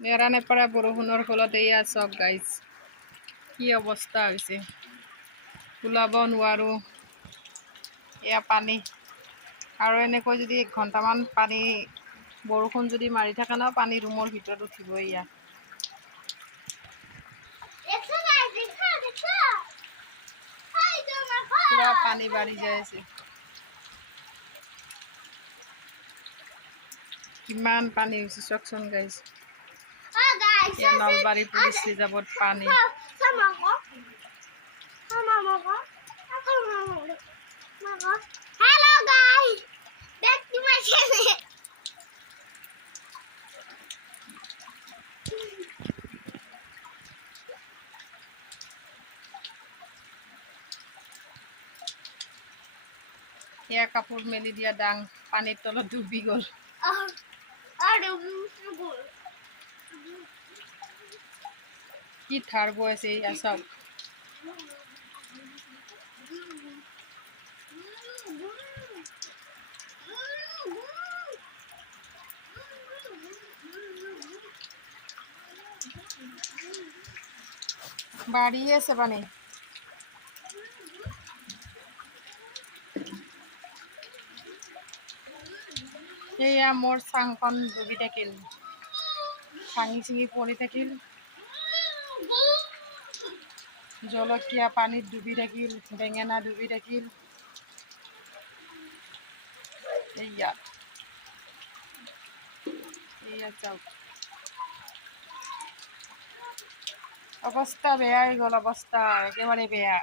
নেৰানে পৰা বৰষুণৰ ফলত এয়া চাওক গাইজ কি অৱস্থা হৈছে, ওলাব নোৱাৰোঁ। এয়া পানী আৰু এনেকৈ যদি 1 ঘণ্টামান পানী বৰষুণ যদি মাৰি থাকে ন, পানী ৰুমৰ ভিতৰত উঠিব। এয়া পুৰা পানী বাঢ়ি যাই আছে। কিমান পানী হৈছে চাওকচোন গাইজ। এয়া নলবাৰী পুলিচ ৰিজাৰ্ভত পানী। এয়া কাপোৰ মেলি দিয়া ডাং পানীৰ তলত ডুবি গ'ল। কি ধাৰ বৈ আছে এয়া চাওক। বাঢ়ি আছে পানী। এয়া মোৰ চাংখন ডুবি থাকিল, ভাঙি চিঙি পৰি থাকিল। জলকীয়া পানীত ডুবি থাকিল, বেঙেনা ডুবি থাকিল। এয়া চাওক, অৱস্থা বেয়া হৈ গ'ল, অৱস্থা একেবাৰে বেয়া।